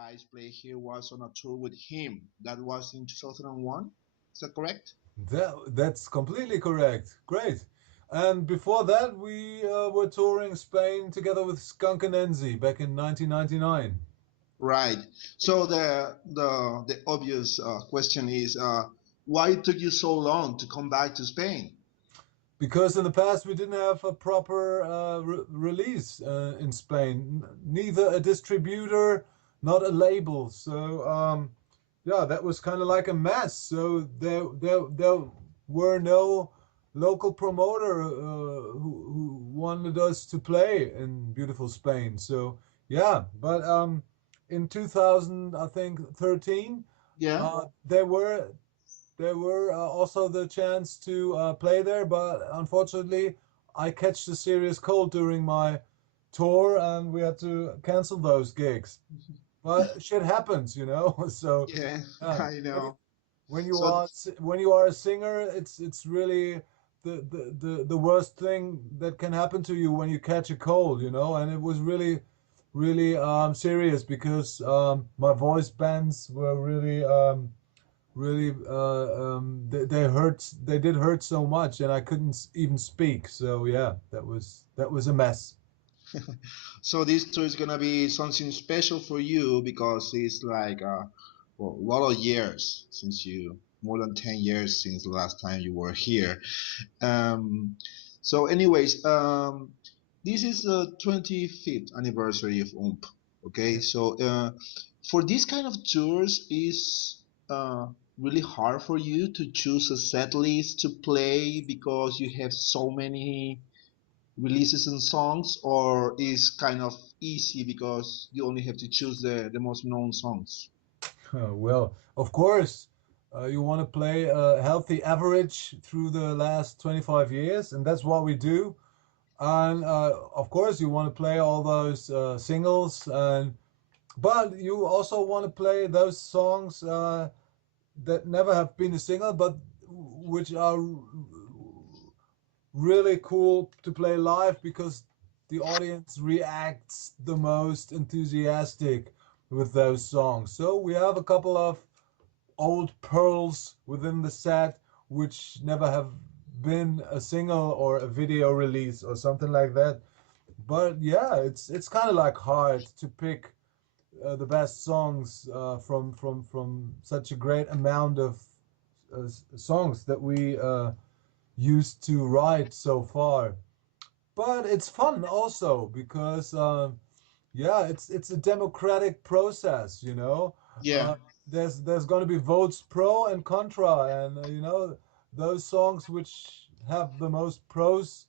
guys play here was on a tour with him. That was in 2001. Is that correct? That's completely correct. Great. And before that, we were touring Spain together with Skunk and Enzi back in 1999. Right. So the obvious question is, why it took you so long to come back to Spain? Because in the past we didn't have a proper release in Spain, neither a distributor, not a label. So yeah, that was kind of like a mess. So there were no local promoter who wanted us to play in beautiful Spain. So yeah, but in 2000, I think 13, Yeah. there were also the chance to play there, but unfortunately, I catch the serious cold during my tour, and we had to cancel those gigs. But shit happens, you know. So Yeah, yeah, I know. when you So are when you are a singer, it's really the worst thing that can happen to you when you catch a cold, you know. And it was really serious because my voice bands were really they did hurt so much, and I couldn't even speak. So yeah, that was a mess. so this tour is gonna be something special for you because it's like well, a lot of years since you more than 10 years since the last time you were here. Um, so, anyways, this is the 25th anniversary of OOMP. Okay, Yeah. so for this kind of tours, is uh, really hard for you to choose a set list to play because you have so many releases and songs, or is kind of easy because you only have to choose the most known songs? Well, of course, you want to play a healthy average through the last 25 years, and that's what we do. And of course, you want to play all those singles, but you also want to play those songs that never have been a single, but which are really cool to play live because the audience reacts the most enthusiastic with those songs. So we have a couple of old pearls within the set which never have been a single or a video release or something like that. But yeah, it's kind of like hard to pick the best songs from such a great amount of songs that we used to write so far. But it's fun also because yeah, it's a democratic process, you know. Yeah. Uh, there's going to be votes pro and contra, and you know those songs which have the most pros,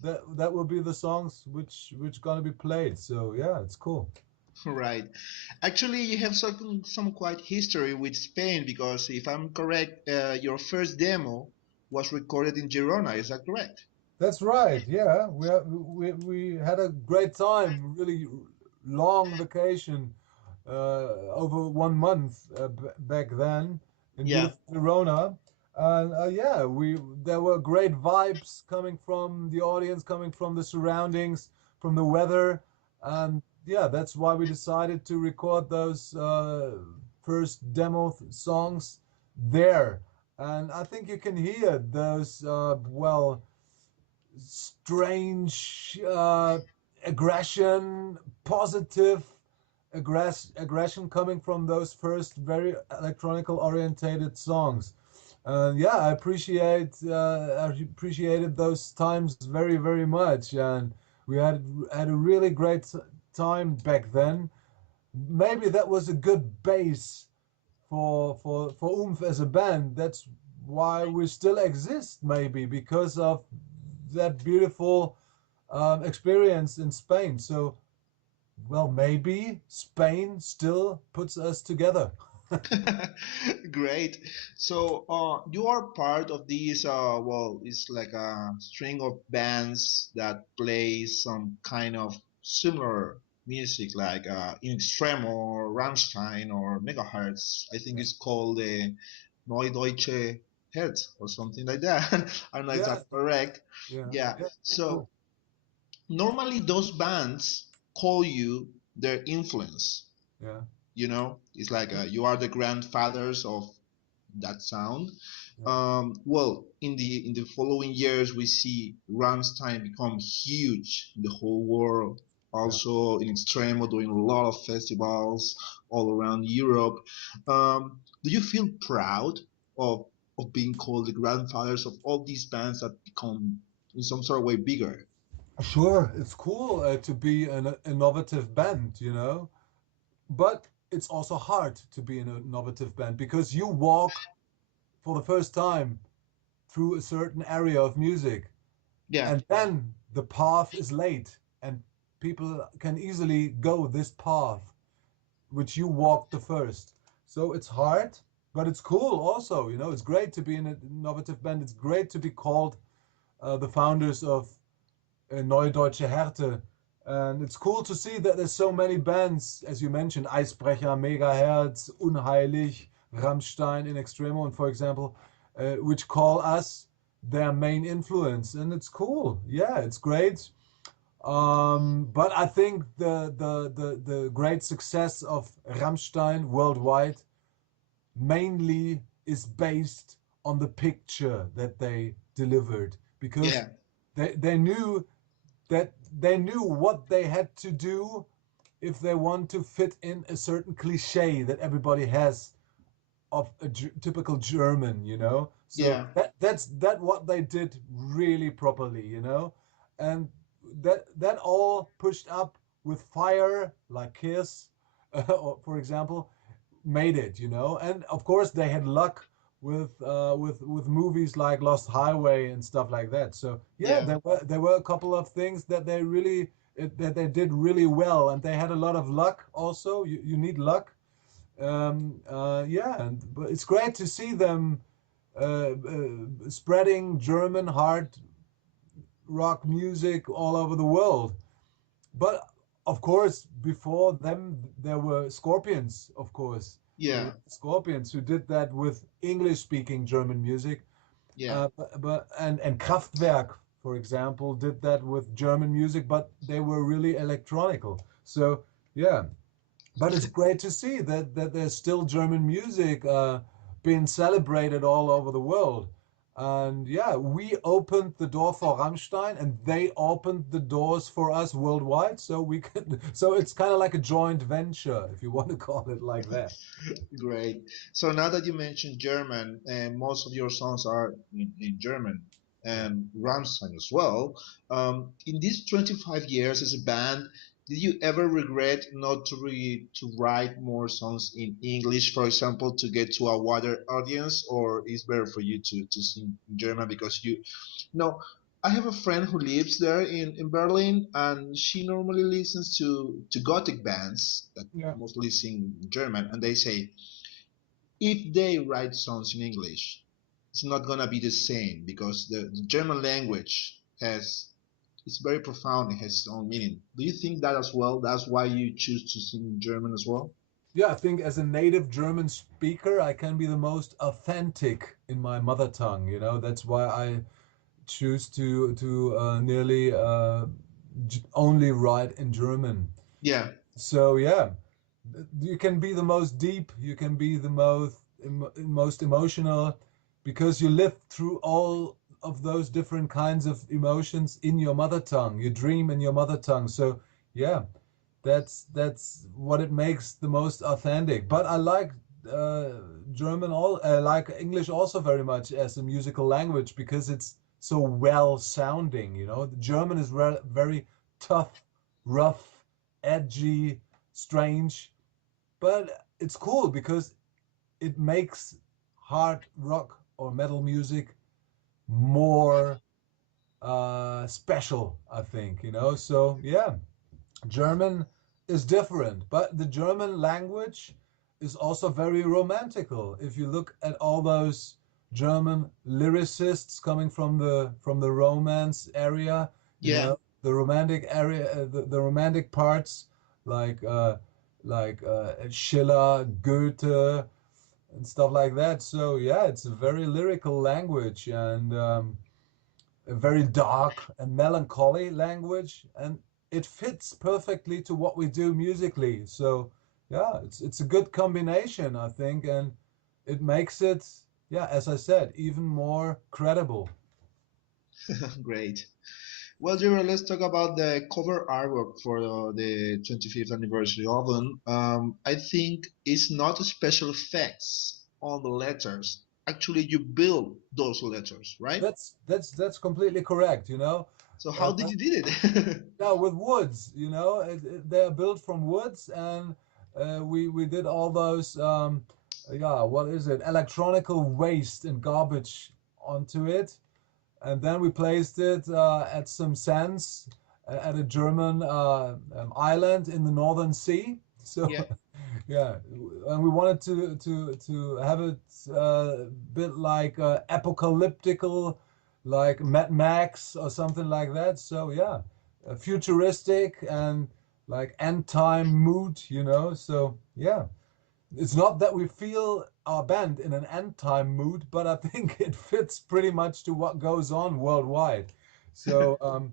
that will be the songs which going to be played. So yeah, it's cool. Right. Actually, you have some quite history with Spain because if I'm correct, your first demo was recorded in Girona. Is that correct? That's right. Yeah, we had a great time. Really long vacation, over 1 month back then in Yeah. beautiful Verona, and yeah, we there were great vibes coming from the audience, coming from the surroundings, from the weather, and yeah, that's why we decided to record those first demo songs there. And I think you can hear those strange aggression, positive aggression coming from those first very electronical orientated songs. And yeah, I appreciated those times very much, and we had a really great time back then. Maybe that was a good base for OOMPH as a band. That's why we still exist, maybe because of that beautiful experience in Spain. So, well, maybe Spain still puts us together. Great. So, you are part of these, well, it's like a string of bands that play some kind of similar music, like In Extremo or Rammstein or Megahertz. I think Yeah, it's called the Neue Deutsche Herz or something like that. I don't know if yeah, that's correct. yeah, Yeah. yeah. So, Cool. normally those bands call you their influence. Yeah. It's like Yeah. you are the grandfathers of that sound. Yeah. Well, in the following years, we see Rammstein become huge in the whole world. Yeah. Also in Extremo, doing a lot of festivals all around Europe. Do you feel proud of being called the grandfathers of all these bands that become in some sort of way bigger? Sure, it's cool to be an innovative band, but it's also hard to be an innovative band because you walk for the first time through a certain area of music, Yeah, and then the path is laid, and people can easily go this path which you walked the first. So it's hard, but it's cool also. It's great to be an innovative band. It's great to be called the founders of Neue Deutsche Härte. And it's cool to see that there's so many bands, as you mentioned, Eisbrecher, Megahertz, Unheilig, Rammstein in Extremo, for example, which call us their main influence. And it's cool. Yeah, it's great. But I think the great success of Rammstein worldwide mainly is based on the picture that they delivered because yeah, they knew that they knew what they had to do if they want to fit in a certain cliche that everybody has of a typical German. So yeah, that's what they did really properly. And that all pushed up with fire, like Kiss, or, for example, made it. And of course they had luck with movies like Lost Highway and stuff like that. So yeah, yeah. there were a couple of things that that they did really well, and they had a lot of luck. Also, you need luck. Yeah, but it's great to see them spreading German hard rock music all over the world. But of course, before them, there were Scorpions. Of course, there Yeah, were Scorpions who did that with English-speaking German music. yeah, And Kraftwerk, for example, did that with German music, but they were really electronical. So yeah, but it's great to see that there's still German music being celebrated all over the world. And yeah, we opened the door for Rammstein, and they opened the doors for us worldwide. So we could, so it's kind of like a joint venture, if you want to call it like that. great. So now that you mentioned German, and most of your songs are in German, Yeah. and Rammstein as well. In these 25 years as a band, did you ever regret not to write more songs in English, for example, to get to a wider audience, or is better for you to sing in German because no, I have a friend who lives there in Berlin, and she normally listens to Gothic bands that Yeah. mostly sing German, and they say if they write songs in English, it's not gonna be the same because the German language has it's very profound. It has its own meaning. Do you think that as well? That's why you choose to sing in German as well? Yeah, I think as a native German speaker, I can be the most authentic in my mother tongue. That's why I choose to nearly only write in German. Yeah, So yeah, you can be the most deep, you can be the most emotional, because you live through all of those different kinds of emotions in your mother tongue. You dream in your mother tongue. So yeah, that's what it makes the most authentic. But I like uh, German, all like English also very much as a musical language because it's so well sounding. The German is very tough, rough, edgy, strange, but it's cool because it makes hard rock or metal music more special, I think. So yeah, German is different, but the German language is also very romantical. If you look at all those German lyricists coming from the Romance area, yeah, the romantic area, the romantic parts like Schiller, Goethe, and stuff like that. So yeah, it's a very lyrical language, and a very dark and melancholy language, and it fits perfectly to what we do musically. So yeah, it's a good combination, I think, and it makes it, yeah, as I said, even more credible. Great. Well, Jiro, let's talk about the cover artwork for the 25th anniversary album. I think it's not special effects on the letters. Actually, you build those letters, right? That's completely correct. So how did you did it? Yeah, with woods. They're built from woods, and we did all those. Yeah, what is it? Electronical waste and garbage onto it, and then we placed it at some sands at a German island in the Northern Sea. So Yeah, yeah, and we wanted to have it a bit like apocalyptical, like Mad Max or something like that. So yeah, futuristic and like end time mood. So yeah, it's not that we feel our band in an end time mood, but I think it fits pretty much to what goes on worldwide. So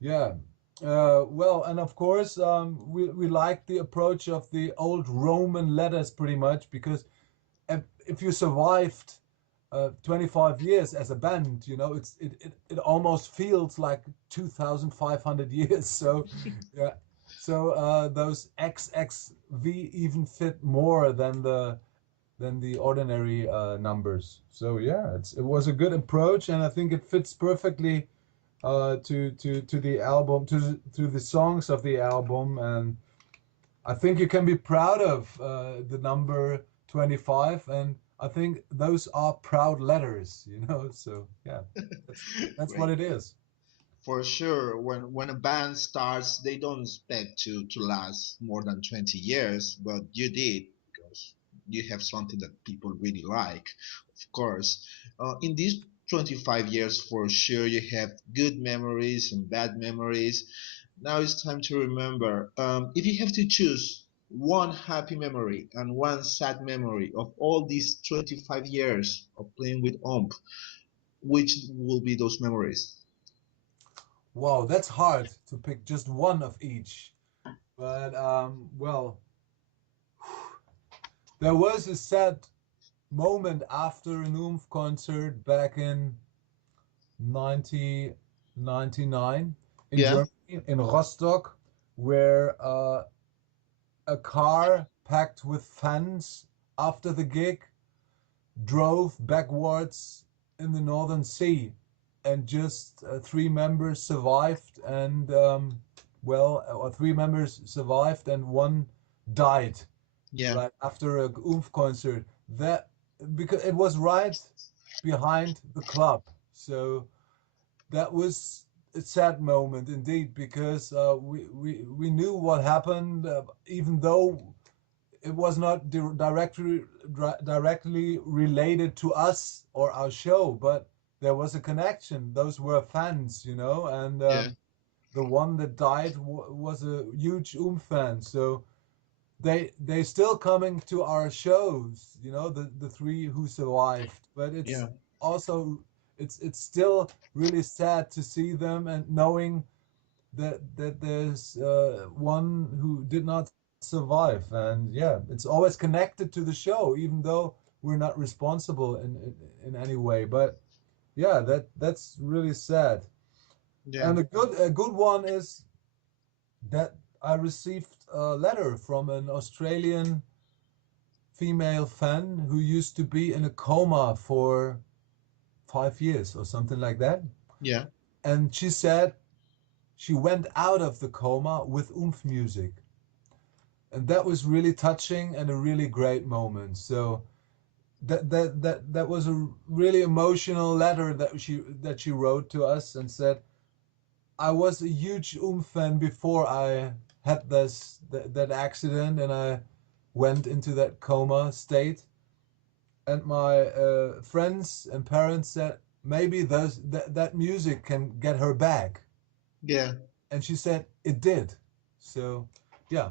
yeah. Well, and of course, we like the approach of the old Roman letters pretty much because if you survived 25 years as a band, it almost feels like 2,500 years. So, yeah. So those XXV even fit more than the ordinary numbers. So yeah, it was a good approach, and I think it fits perfectly to the album, to the songs of the album, and I think you can be proud of the number 25, and I think those are proud letters. So yeah, that's that's what great. it is. For sure, when a band starts, they don't expect to last more than 20 years, but you did because you have something that people really like, of course. In these 25 years, for sure, you have good memories and bad memories. Now it's time to remember. If you have to choose one happy memory and one sad memory of all these 25 years of playing with OOMPH, which will be those memories? Wow, that's hard to pick just one of each. But well, there was a sad moment after an OOMPH concert back in 1999 in Yeah, Germany, in Rostock, where a car packed with fans after the gig drove backwards in the Northern Sea, and just three members survived, and well, or three members survived, and one died yeah, right after a OOMPH concert. That because it was right behind the club, so that was a sad moment indeed because we knew what happened, even though it was not directly related to us or our show, but there was a connection. Those were fans, and yeah, the one that died was a huge fan. So they still coming to our shows, the three who survived. But it's yeah, also it's still really sad to see them and knowing that there's one who did not survive, and yeah, it's always connected to the show, even though we're not responsible in any way. But yeah, that's really sad. yeah, And a good one is that I received a letter from an Australian female fan who used to be in a coma for 5 years or something like that, yeah, and she said she went out of the coma with oomph music, and that was really touching and a really great moment. So that was a really emotional letter that she wrote to us and said, I was a huge fan before I had that accident and I went into that coma state, and my friends and parents said maybe that music can get her back, yeah. and she said it did. So yeah,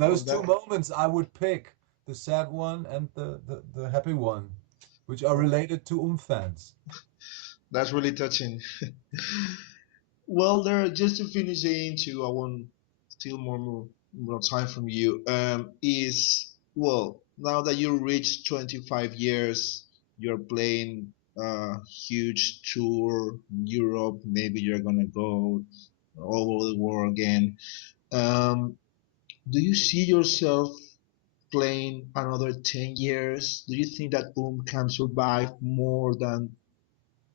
Oh, those two moments I would pick, the sad one and the happy one, which are oh, related to fans. that's really touching. Well, there, just to finish the interview, I want still more. more time from you. Is well, now that you reached 25 years, you're playing a huge tour in Europe. Maybe you're gonna go all over the world again. Um, do you see yourself playing another 10 years? Do you think that can survive more than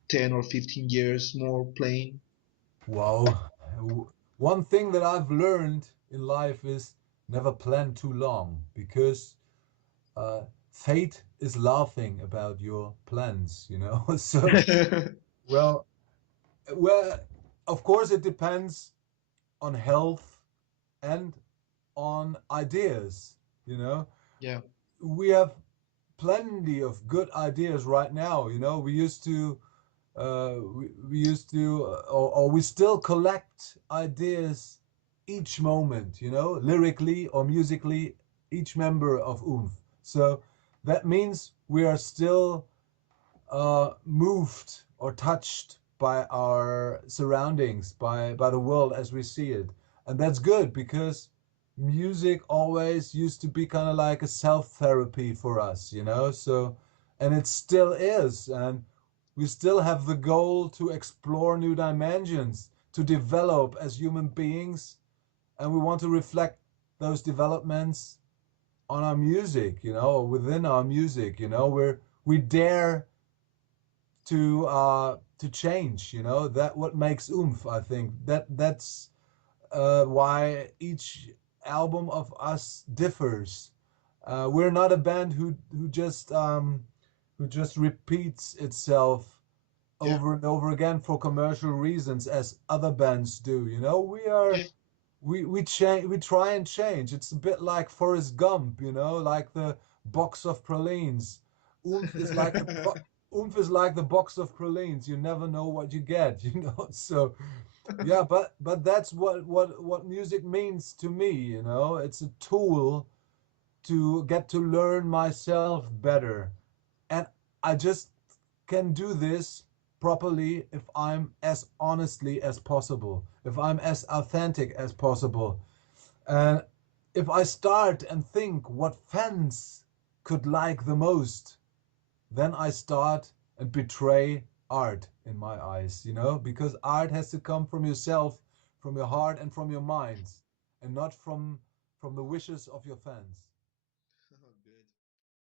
10 or 15 years more playing? Well, one thing that I've learned in life is never plan too long because uh, fate is laughing about your plans, you know? So, well, well, of course, it depends on health and on ideas, you know? Yeah, We have plenty of good ideas right now, you know? We used to or we still collect ideas each moment, you know, lyrically or musically, each member of OOMPH. So that means we are still moved or touched by our surroundings, by the world as we see it, and that's good because music always used to be kind of like a self therapy for us, you know. So, and it still is, and we still have the goal to explore new dimensions, to develop as human beings, and we want to reflect those developments on our music, you know, within our music, you know, we dare to change, you know, that what makes oomph. I think that's why each album of us differs. We're not a band who just repeats itself yeah, over and over again for commercial reasons as other bands do, you know. yeah. We change, we try and change. It's a bit like Forrest Gump, you know, like the box of pralines. Oomph is like the oomph is like the box of pralines. You never know what you get, you know. So yeah, but that's what music means to me, you know. It's a tool to get to learn myself better, and I just can do this properly if I'm as honestly as possible, if I'm as authentic as possible. And if I start and think what fans could like the most, then I start and betray art in my eyes, you know, because art has to come from yourself, from your heart and from your mind, and not from the wishes of your fans.